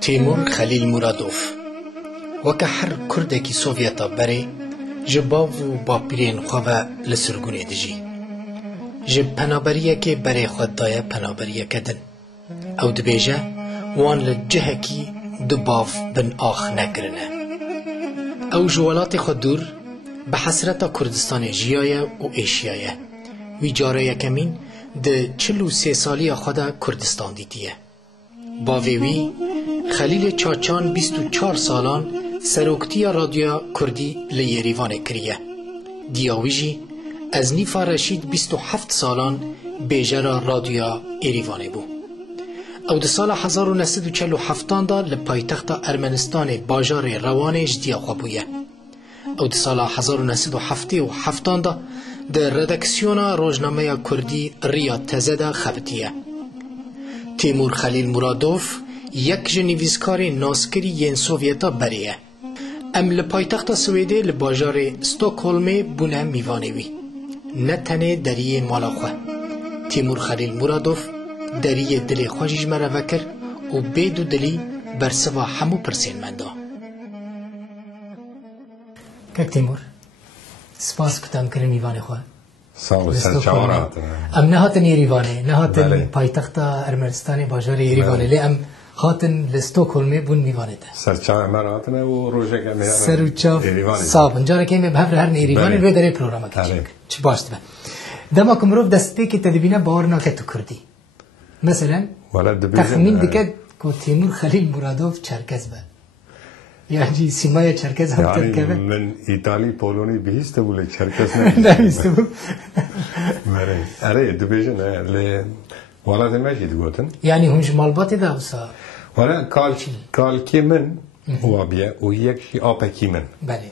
تیمور خلیل مرادوف وکه هر کردکی سوویتا بره جباو و باپیرین خواه لسرگونه دجی جب پنابریه که بره خود دایه پنابریه کدن او دبیجه وان لجهه کی دباف بن آخ نکرنه او جوالات خود دور به حسرت کردستان جیایه و ایشیایه وی جاره یکمین ده 43 سالی خدا کردستان دیدیه با وی خلیل چاچان 24 سالان سروکتی رادیو کردی لیریوان کریه دیاویجی از نیفا رشید 27 سالان بیجرا رادیو ایریوانه بو او ده سال 1947 دا لپایتخت ارمنستان باجار روانش دیا خوابویه او ده سال 1977 دا ده ردکسیون روزنامه کردی ریا تزده خبتیه تیمور خلیل مرادوف یک جنویزکار ناسکری ین سوویتا بریه ام لپایتخت سویده لباجار ستوکهلم بونه میوانوی نه تنه دریه مالاخوه تیمور خلیل مرادوف دریه دلی خوشیش مره وکر و بیدو دلی برسوا همو پرسین منده که تیمور سپاس کتام کرن میوانه خواه سال سرچاورات ام نه هاتن ایریوانه نه هاتن پایتخت ارمنستان باجار ایریوانه لی ام هاتن لستوکهلم بون میوانه ده سرچاوراتنه و روژه که سروچاف صاحب انجا که بهفر هر ایریوانه روی داره پروگرام کچک چی باشت به دما کمروف دست پی که تدبینه باور ناکه تو کردی مثلا تخمین دکت که تیمور خلیل مرادوف چرکز به یعنی سیمای چرکز هم ترکبه من ایتالی پولونی بیسته بوله چرکز نمیسته بود اره دبیجن لی ولاد مجید گوتن یعنی هنج مالباتی ده اوسا ولی کال کی من هو بیه و یکی آپا کی من بله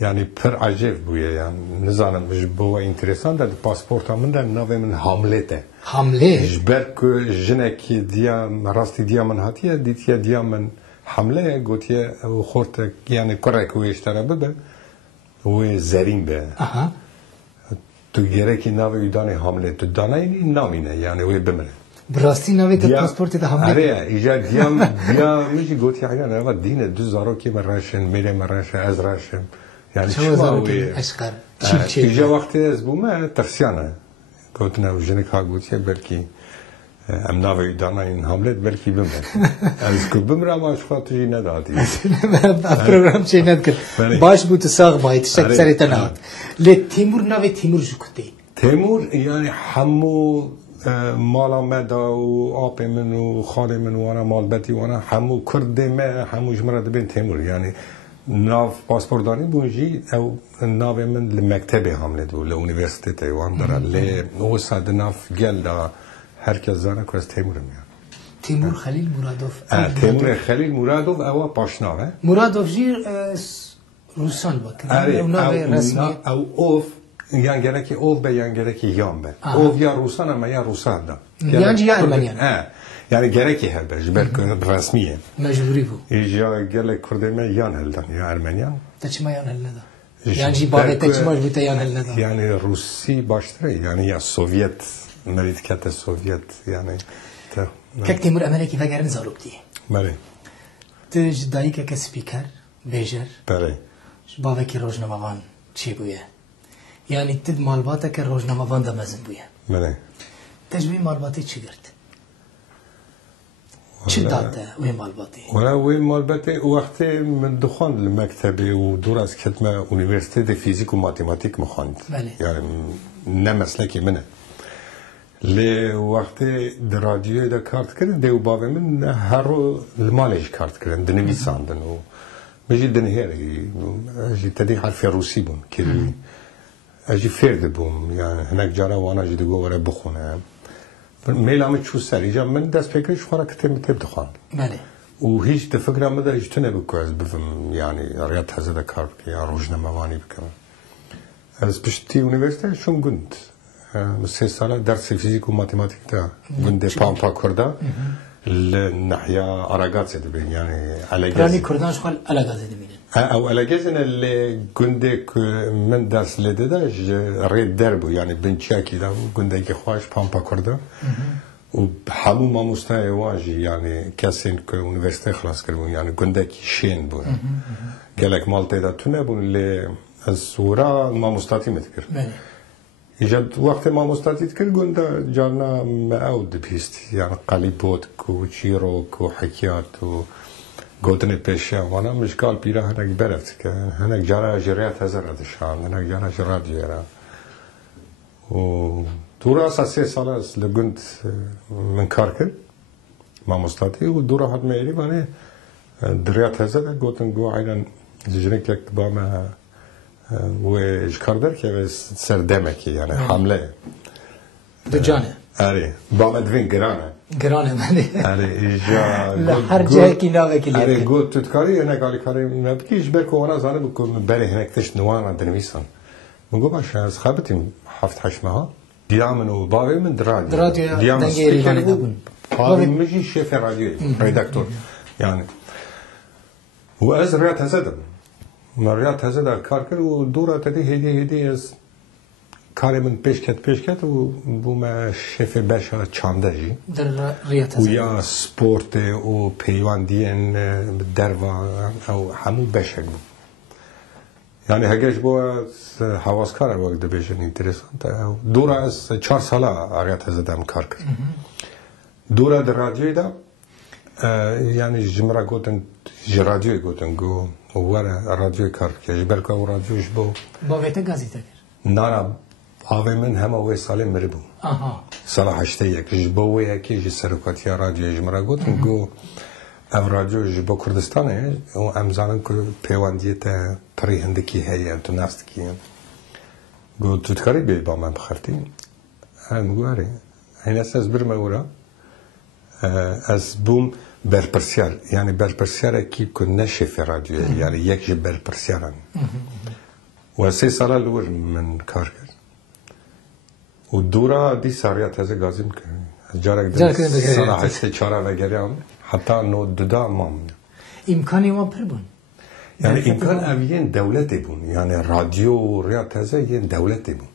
یعنی پر عجیب بویه یعنی نزانم مش بوا انترسان ده پاسپورت من ده نوی من حملته حمله جبر که جنکی دیا راستی دیا من هاتیه دیتیه دیا من حمله گوتیه و خورت یعنی کرک و اشتره بده و زرین به تو گره که نوی دانه حمله تو دانه این نامینه یعنی وی بمره براستی نوی تو پاسپورت ده حمله اره ایجا دیا میشی گوتی اگر نه دینه 2000 که مراشن میره مراشن از راشن یعنی چه وی اشکر ایجا وقتی از بومه تفسیانه گوتنه و جنک ها گوتیه بلکی ام ناوی دانه این حملت بلکی بمره از که بمره ما اشخاطی ندادی پروگرام چی ند کرد باش بود ساق باید شک سری تنهاد لی تیمور ناوی تیمور جو کتی تیمور یعنی همو مالا مدا و آب من و خاله من و مالبتی و همو کرد ما همو جمره دبین تیمور یعنی ناو پاسپوردانی بونجی او ناو من لمکتب حمله دو لونیورسیته تایوان داره لی او ساده ناو گل دا هر کس زانه که از تیمور میاد تیمور خلیل مرادوف تیمور خلیل مرادوف او پاشناوه مرادوف جی روسان بکر او ناو رسمی او اوف یان گره که اوف به یان گره که یان به اوف یا روسان اما یا روسان دا یان یا ارمنیان یعنی گره که هر برش بلکه رسمیه مجبوری بو ایجا گله کرده ما یان هلدن یا ارمنیان تا چما یان هل ندا یعنی جی باقی تا چما جبوتا یان هل ندا یعنی روسی باشتره یعنی یا سوویت مریدکت سوویت یعنی که تیمور امریکی وگرن زاروبتی بله تج دایی که سپیکر بیجر بله باوه که روزنامه‌وان چی بویه یعنی تد مالباته که روزنامه‌وان دمزن بویه بله تجوی مالباتی چی گرد چی داده وی مالباتی ولا وی مالباتی وقتی من دخان المکتبی و دور از کتمه اونیورسیته فیزیک و ماتماتیک مخواند یعنی نه مسلکی منه لی وقتی در رادیوی دا کارت کردن دیو بابه من هر رو المالش کارت کردن دنویساندن و بجی دنهیری اجی تدی حرفی روسی بون کلی اجی فرد بوم یعنی هنک جارا وانا جی دگو وره بخونه میلامه چو سری جا من دست فکرش خورا کتب دخوان بله و هیچ دفکرم مدر هیچ تو نبکو از بفهم یعنی ریاد هزه دا کار بکی یا روزنامه وانی بکم از پشتی اونیورسیته شون گند 3 سال درس فیزیک و ماتماتیک دا گنده پامپا کرده لنحيا أراغات دبين يعني على جاز راني كردان شغل على جاز دبين أو على جاز اللي جندك من درس لددا ريد دربو يعني بنشاكي دا جندك خواش بامبا كردا و همو ما مستای واجی یعنی کسی که اونیورسیته خلاص کردن یعنی گندکی شین بود گلک مالته دا تو نبون لی از سورا ما مستاتی متکر ایجاد وقت ما مستاتی تکر گنده جانا معود بیست یعنی قلیبوت کو چیروک و حکیات و گوتن پیشیا وانا مشکال پیرا هنگ برفت که هنگ جارا جریات هزار ردشان هنگ جارا جراد جیرا و دورا 3 سال است لگند من کار کرد ما مستاتی و دورا حد میری وانه دریات هزار گوتن گو عیران جنگ یک با ما و اجکار در که سردمه که یعنی حمله دو جانه آره با مدوین گرانه منی آره ایجا هر جایی که ناوه کلیه آره گوت تو کاری نگالی کاری نبکیش برکو وانا زانه بکن بره هنکتش نوانا دنویسان مگو باشه از خابتیم 7-8 ماه دیامن و باوی من درادیو دیامن سپیکر بود باوی مجی شیف رادیو ریدکتور یعنی و از ریات هزدم ریات هزدم کار کرد و دورا تدی هدی از کاری من پیش کت و بوم شیف بشا چانده جی در ریات هزدم و یا سپورت و پیواندین دروا او همو بشک بود یعنی هگش بود حواسکار وقت دبیشن اینترسانت دورا از 4 ساله ریات هزدم کار کرد دورا در رادیوی دا یعنی جمرا گوتن رادیوی گوتن گو وره رادیوی کار کرد جبرکا و رادیوش بو با ویتا گازی تکر نه آوی من همه وی ساله مری بو سال 81 جبو یکی جی سرکاتی رادیو جمرا گوتن گو او رادیو جبو کردستانه و امزانن که پیواندیت پری هندکی هیه تو نفت کیه گو تو تکاری بی با من بخرتی هم گو اره این از برم اورا از بوم برپرسیار یعنی برپرسیار اکی که نشف رادیو یعنی یک جی برپرسیارن و 3 ساله لور من کار کرد و دورا دی ساریات هزه گازیم کرد جارک در سال 84 وگریم حتی 92 مام امکانی ما پر بون یعنی امکان اویین دولتی بون یعنی رادیو ریات هزه یه دولتی بون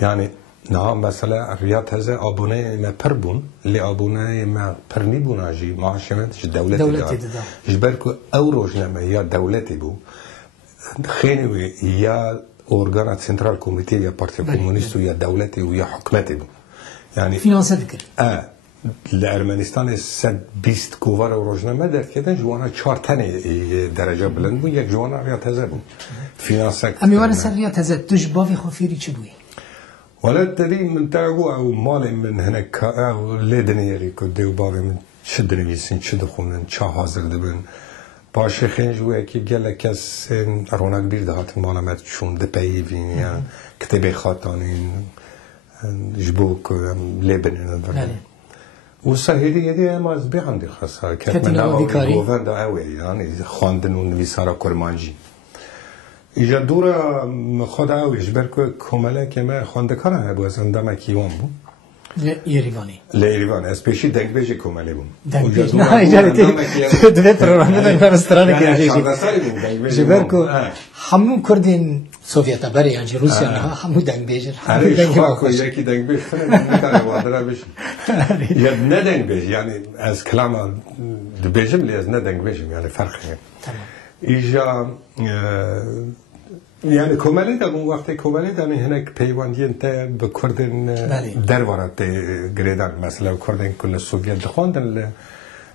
یعنی نه مثلا ریات هزه آبونه ما پر بون لی آبونه ما پر نی بون آجی معاشمتش دولتی دار جبر که او روشنامه یا دولتی بون خیلی یا ارگان سنترال کمیته یا پارتی کمونیست یا دولتی یا حکومتی بود یعنی فینانس دکر لارمنستان 120 کووار روزنامه در کردن جوانا 4 تن درجه بلند بود یک جوانا ریات هزه بود فینانس امیوان سر ریات هزه توش باوی خوفیری چی بوی ولد تدی من تاگو او مال من هناك او لدنيري كدو باوي من شد نویسین چه دخونن چه حاضر دبن باشه خنج و یکی گله کس رونق بیر دهات مالمت چون دپایی وین یا کتبه خاطانین جبوک لبنان دارن و سهیدی یدی هم از بیان دی خاصه که من نوازی گوهن دا اوه یعنی خواندن و نویسارا کرمانجی ایجا دورا خود اویش برکو کماله که من خواندکار هم باز اندام کیوان بود لیریوان اسپیشی دنگ بیجی کماله بود دنگ نه ایجاری دوی پروگرام دنگ برسترانه که ایجی جبرکو همون کردین سوویتا بری یعنی روسیا نه همون دنگ بیجر همون دنگ باخوش یکی دنگ بیجر نمیتونه وادره بشی یا نه دنگ بیجر یعنی از کلام دو بیجم لی از نه دنگ بیجم یعنی فرقی ایجا یعنی کمالی دارم وقتی کمالی دارم هنگ پیوندی تا به کردن دروارات گریدان مثلا کردن کل سوویت دخواندن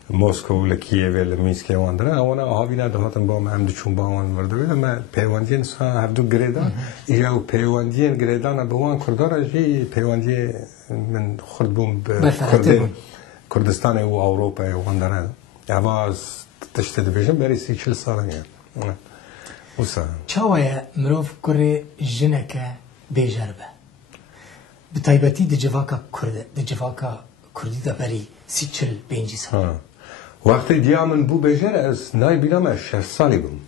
مسکو لکییو لمینسک واندره اونا آهاوی ندهاتن با من چون با آن ورده بیدم من پیوندی سا هردو گریدان یا پیوندی گریدان به وان کردار جی پیوندی من خود بوم به کردستان و اروپا واندره اواز تشتد بیشم بری 30-40 ساله چاویه مروف کره جنکه بیجربه بتایبتی دجواکا کرده دجواکا کردی دا بری 30-40-50 سال وقتی دیامن بو بیجر از نای بیلام 6 سالی بوم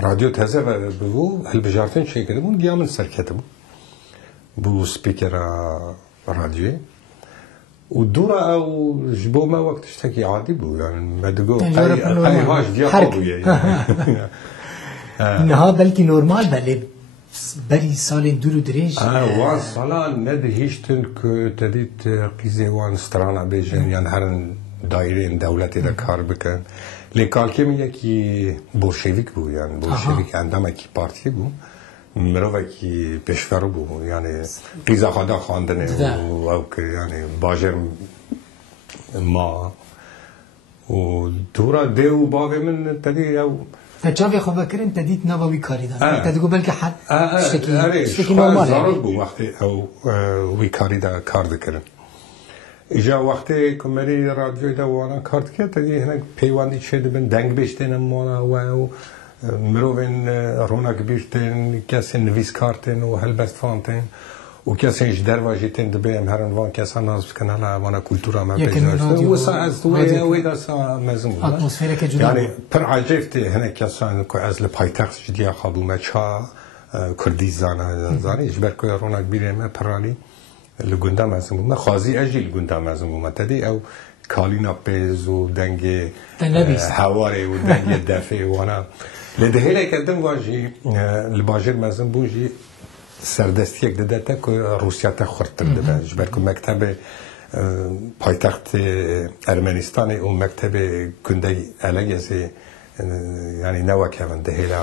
رادیو تازه بو هل بجارتن چه کرده بون دیامن سرکته بو سپیکر رادیوی و دورا او جبو ما وقتش تاکی عادی بو یعنی مدگو قیهاش دیاقا بویه نها بلکی نورمال بلی بری سال دور و دریج وان سالا ندهیشتن که تدید قیزه وان استرانا بیجن یعنی هر دایره دولتی را کار بکن لیکال که میگه که بولشویک بود یعنی بولشویک اندام کی پارتی بود مروه کی پیشورو بود یعنی قیزه خدا خواندنه و یعنی باجر ما و دورا دیو باقی من تدید او جاوی خوب بکرین تدید نووی کاری داد تدیگو بلکه حد شکی نورمال ضرور بود وقتی او وی کاری دا کار دکرن ایجا وقتی کمری رادیوی دا وانا کار دکرد تدید هنگ پیواندی چه دبن دنگ بیشتن موانا و مروین رونق بیشتن کسی نویس کارتن و هلبست فانتن و کسی ایش درواجیتن دبیم هرن وان کسا نازب کنن وانا کلتورا ما بیجاشتن و سا از وی دا سا مزمون اتمسفیره که جدا یعنی پر عجیفتی هنه کسان که از لپایتخت جدیا خوابو مچا کردی زانه ایش برکوی رونق بیریم پرانی لگنده مزمون خازی اجی لگنده مزمون تدی او کالینا پیز و دنگ هواری و دنگ دفعی وانا لدهیله کدم واجی لباجر مزم بوجی سردستی یک داده که روسیه تا خورتن داده جبر که مکتب پایتخت ارمنستان و مکتب کنده علیه یعنی نوکه من دهیله